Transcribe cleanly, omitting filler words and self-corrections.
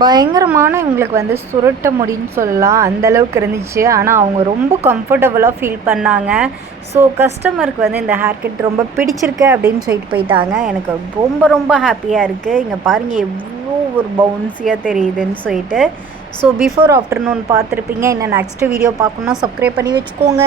பயங்கரமான இவங்களுக்கு வந்து சுருட்ட முடின்னு சொல்லலாம். அந்தளவுக்கு இருந்துச்சு. ஆனால் அவங்க ரொம்ப கம்ஃபர்டபுளாக ஃபீல் பண்ணாங்க. ஸோ கஸ்டமருக்கு வந்து இந்த ஹேர் கட் ரொம்ப பிடிச்சிருக்கு அப்படின்னு சொல்லிட்டு போயிட்டாங்க. எனக்கு ரொம்ப ரொம்ப ஹாப்பியாக இருக்குது. இங்கே பாருங்கள் எவ்வளோ ஒரு பவுன்ஸியாக தெரியுதுன்னு சொல்லிட்டு. ஸோ பிஃபோர் ஆஃப்டர்நூன் பார்த்துருப்பீங்க. இன்னும் நெக்ஸ்ட்டு வீடியோ பார்க்கணுன்னா சப்ஸ்கிரைப் பண்ணி வச்சுக்கோங்க.